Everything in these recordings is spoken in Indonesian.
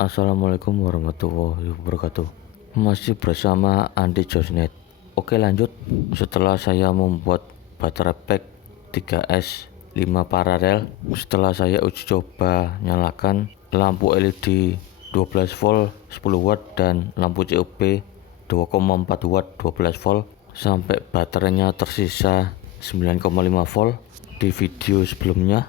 Assalamualaikum warahmatullahi wabarakatuh. Masih bersama Andi Josnet. Oke, lanjut. Setelah saya membuat baterai pack 3S 5 paralel, setelah saya uji coba nyalakan lampu LED 12 volt 10 watt dan lampu COB 2,4 watt 12 volt sampai baterainya tersisa 9,5 volt. Di video sebelumnya,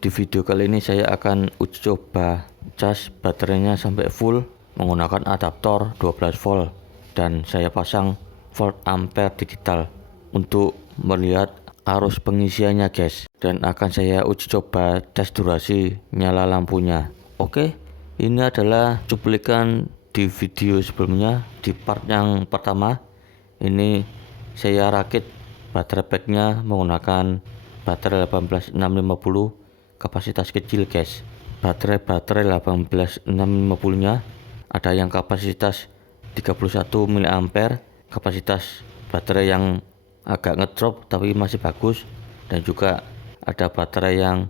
di video kali ini saya akan uji coba cas baterainya sampai full menggunakan adaptor 12 volt dan saya pasang volt ampere digital untuk melihat arus pengisiannya guys, dan akan saya uji coba tes durasi nyala lampunya. Oke, ini adalah cuplikan di video sebelumnya. Di part yang pertama ini saya rakit baterai packnya menggunakan baterai 18650 kapasitas kecil guys. Baterai 18650 nya ada yang kapasitas 31 mAh, kapasitas baterai yang agak ngedrop tapi masih bagus, dan juga ada baterai yang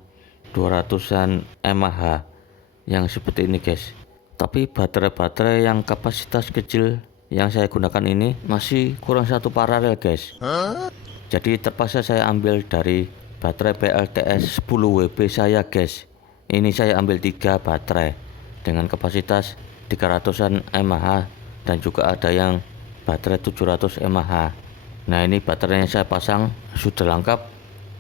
200an mAh yang seperti ini guys. Tapi baterai-baterai yang kapasitas kecil yang saya gunakan ini masih kurang satu paralel guys. Jadi terpaksa saya ambil dari baterai PLTS 10 WB saya guys. Ini saya ambil 3 baterai dengan kapasitas 300an mAh dan juga ada yang baterai 700 mAh. Nah, ini baterainya saya pasang sudah lengkap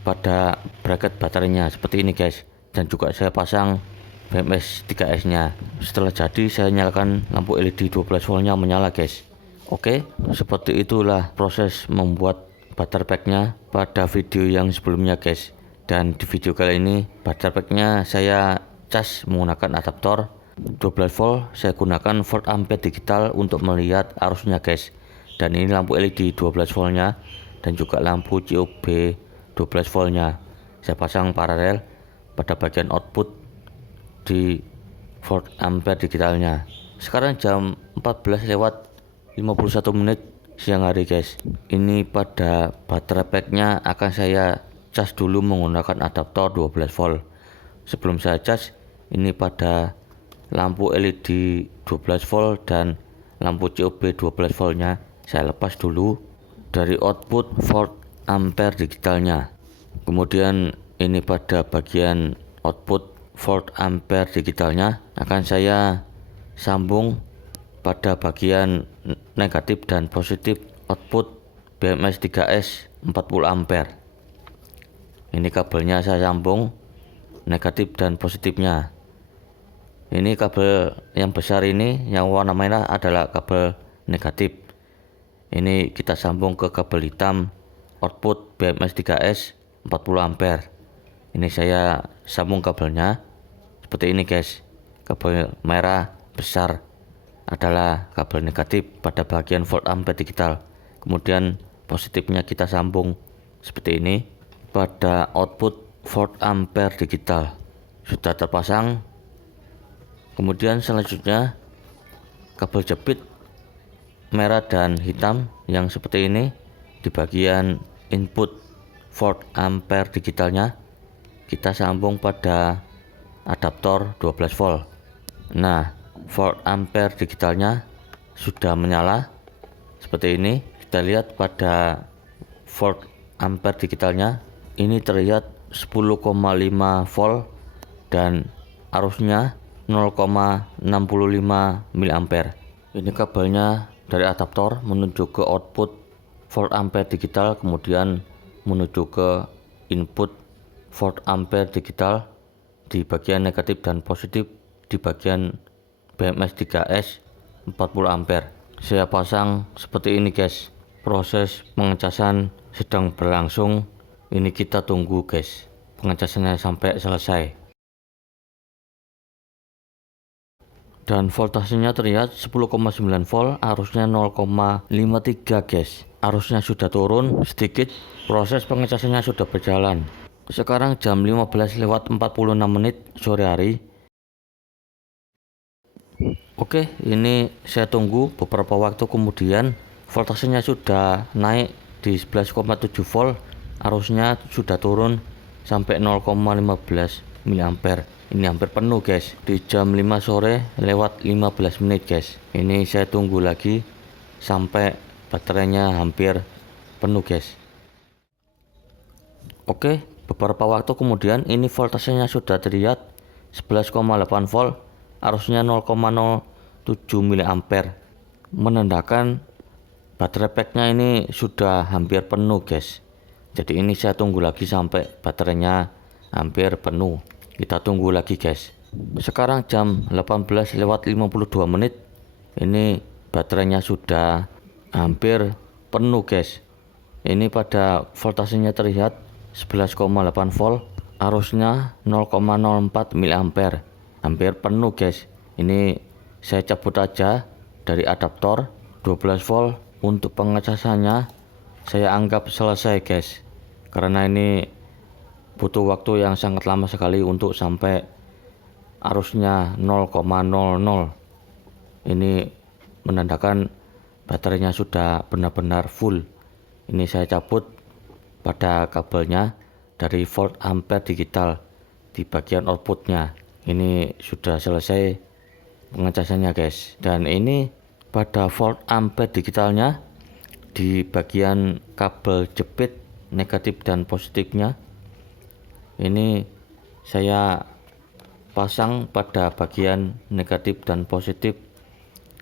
pada bracket baterainya seperti ini guys, dan juga saya pasang BMS 3S nya. Setelah jadi saya nyalakan lampu LED 12 voltnya menyala guys. Oke, seperti itulah proses membuat baterai packnya pada video yang sebelumnya guys. Dan di video kali ini baterai packnya saya cas menggunakan adaptor 12 volt. Saya gunakan volt ampere digital untuk melihat arusnya guys. Dan ini lampu LED 12 voltnya dan juga lampu COB 12 voltnya saya pasang paralel pada bagian output di volt ampere digitalnya. Sekarang jam 14:51 siang hari guys. Ini pada baterai packnya akan saya cas dulu menggunakan adaptor 12 volt. Sebelum saya cas, ini pada lampu LED 12 volt dan lampu COB 12 voltnya saya lepas dulu dari output volt ampere digitalnya. Kemudian ini pada bagian output volt ampere digitalnya akan saya sambung pada bagian negatif dan positif output BMS 3S 40 ampere. Ini kabelnya saya sambung negatif dan positifnya. Ini kabel yang besar ini yang warna merah adalah kabel negatif. Ini kita sambung ke kabel hitam output BMS 3S 40 ampere. Ini saya sambung kabelnya seperti ini guys. Kabel merah besar adalah kabel negatif pada bagian volt ampere digital. Kemudian positifnya kita sambung seperti ini pada output volt ampere digital. Sudah terpasang. Kemudian selanjutnya kabel jepit merah dan hitam yang seperti ini di bagian input volt ampere digitalnya kita sambung pada adaptor 12 volt. Nah, volt ampere digitalnya sudah menyala seperti ini. Kita lihat pada volt ampere digitalnya ini terlihat 10,5 volt dan arusnya 0,65 mA. Ini kabelnya dari adaptor menuju ke output volt ampere digital, kemudian menuju ke input volt ampere digital di bagian negatif dan positif di bagian BMS 3S 40 ampere. Saya pasang seperti ini guys. Proses pengecasan sedang berlangsung. Ini kita tunggu guys pengecasannya sampai selesai. Dan voltasenya terlihat 10,9 volt, arusnya 0,53 guys. Arusnya sudah turun sedikit. Proses pengecasannya sudah berjalan. Sekarang jam 15:46 sore hari. Oke, ini saya tunggu beberapa waktu kemudian voltasenya sudah naik di 11,7 volt. Arusnya sudah turun sampai 0,15 mA. ini hampir penuh guys, di jam 5 sore lewat 15 menit guys. Ini saya tunggu lagi sampai baterainya hampir penuh guys. Oke, beberapa waktu kemudian ini voltasenya sudah terlihat 11,8 volt, arusnya 0,07 mA, menandakan baterai packnya ini sudah hampir penuh guys. Jadi ini saya tunggu lagi sampai baterainya hampir penuh. Kita tunggu lagi guys. Sekarang jam 18 lewat 52 menit. Ini baterainya sudah hampir penuh guys. Ini pada voltasenya terlihat 11,8 volt, arusnya 0,04 mA, hampir penuh guys. Ini saya cabut aja dari adaptor 12 volt. Untuk pengecasannya saya anggap selesai guys, karena ini butuh waktu yang sangat lama sekali untuk sampai arusnya 0,00. Ini menandakan baterainya sudah benar-benar full. Ini saya cabut pada kabelnya dari volt ampere digital di bagian outputnya. Ini sudah selesai pengecasannya guys. Dan ini pada volt ampere digitalnya di bagian kabel jepit negatif dan positifnya, ini saya pasang pada bagian negatif dan positif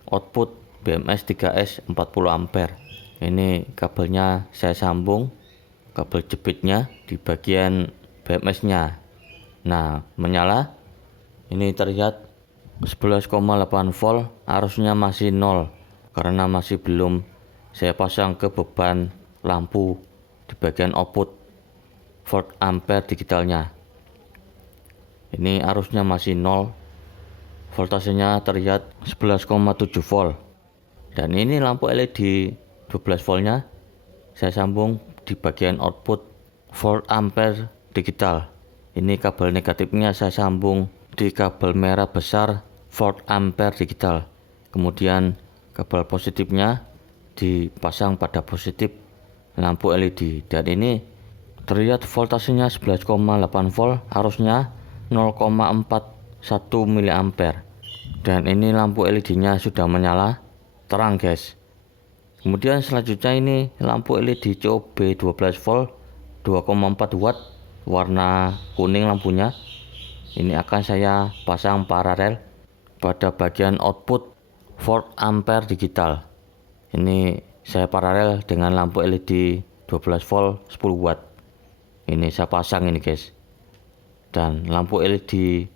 output BMS 3S 40 ampere. Ini kabelnya saya sambung kabel jepitnya di bagian BMS nya. Nah, menyala. Ini terlihat 11,8 volt, arusnya masih 0 karena masih belum saya pasang ke beban lampu di bagian output volt ampere digitalnya. Ini arusnya masih 0, voltasenya terlihat 11,7 volt. Dan ini lampu LED 12 voltnya saya sambung di bagian output volt ampere digital. Ini kabel negatifnya saya sambung di kabel merah besar volt ampere digital. Kemudian kabel positifnya dipasang pada positif lampu LED. Dan ini terlihat voltasenya 11,8 volt, arusnya 0,41 mA. Dan ini lampu LED-nya sudah menyala terang guys. Kemudian selanjutnya ini lampu LED COB 12 volt 2,4 watt, warna kuning lampunya. Ini akan saya pasang paralel pada bagian output volt ampere digital. Ini saya paralel dengan lampu LED 12 volt 10 watt. Ini saya pasang ini guys. Dan lampu LED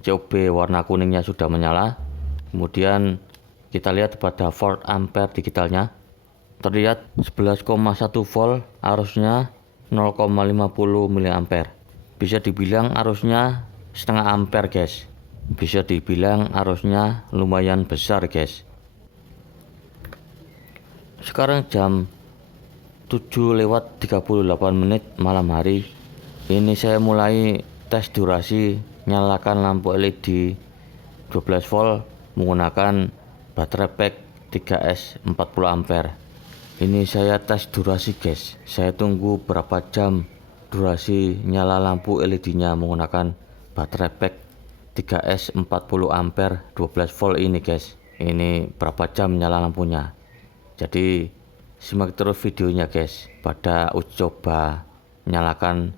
COB warna kuningnya sudah menyala. Kemudian kita lihat pada volt ampere digitalnya terlihat 11,1 volt, arusnya 0,50 mA. Bisa dibilang arusnya setengah ampere guys. Bisa dibilang arusnya lumayan besar guys. Sekarang jam 7 lewat 38 menit malam hari. Ini saya mulai tes durasi nyalakan lampu LED 12 volt menggunakan baterai pack 3S 40 ampere. Ini saya tes durasi guys. Saya tunggu berapa jam durasi nyala lampu LED-nya menggunakan baterai pack 3S 40 ampere 12 volt ini guys. Ini berapa jam nyala lampunya. Jadi simak terus videonya guys. Pada uji coba nyalakan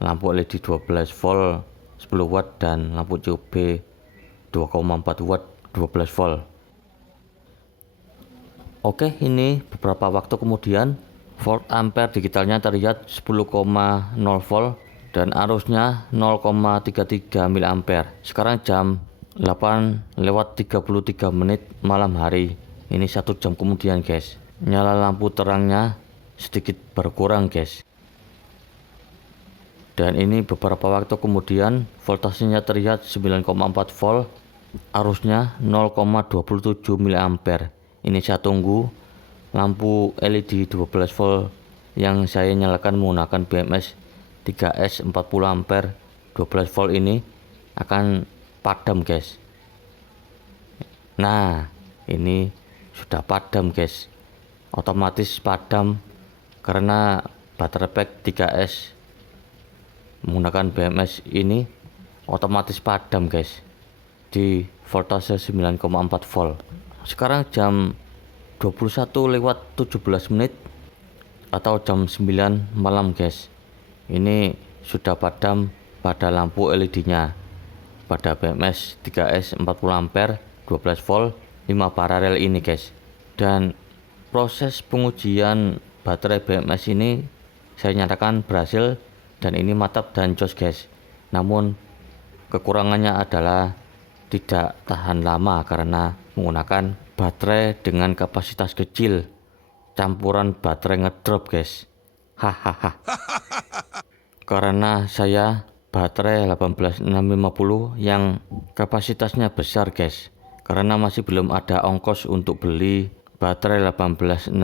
lampu LED 12 volt 10 watt dan lampu COB 2,4 watt 12 volt. Oke, ini beberapa waktu kemudian volt ampere digitalnya terlihat 10,0 volt dan arusnya 0,33 mA. Sekarang jam 8 lewat 33 menit malam hari. Ini 1 jam kemudian guys. Nyala lampu terangnya sedikit berkurang guys. Dan ini beberapa waktu kemudian voltasenya terlihat 9,4 volt, arusnya 0,27 mA. Ini saya tunggu lampu LED 12 volt yang saya nyalakan menggunakan BMS 3S 40 ampere 12 volt ini akan padam guys. Nah, ini sudah padam guys. Otomatis padam karena baterai pack 3S menggunakan BMS ini otomatis padam guys di voltase 9,4 volt. Sekarang jam 21:17 atau jam 9 malam guys. Ini sudah padam pada lampu LED-nya pada BMS 3S 40 ampere 12 volt 5 paralel ini guys. Dan proses pengujian baterai BMS ini saya nyatakan berhasil dan ini mantap dan jos guys. Namun kekurangannya adalah tidak tahan lama karena menggunakan baterai dengan kapasitas kecil campuran baterai ngedrop guys. Hahaha. Karena saya baterai 18650 yang kapasitasnya besar guys. Karena masih belum ada ongkos untuk beli baterai 18650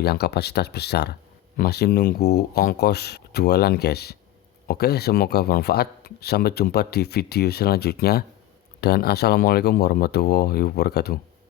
yang kapasitas besar. Masih nunggu ongkos jualan guys. Oke, semoga bermanfaat. Sampai jumpa di video selanjutnya. Dan assalamualaikum warahmatullahi wabarakatuh.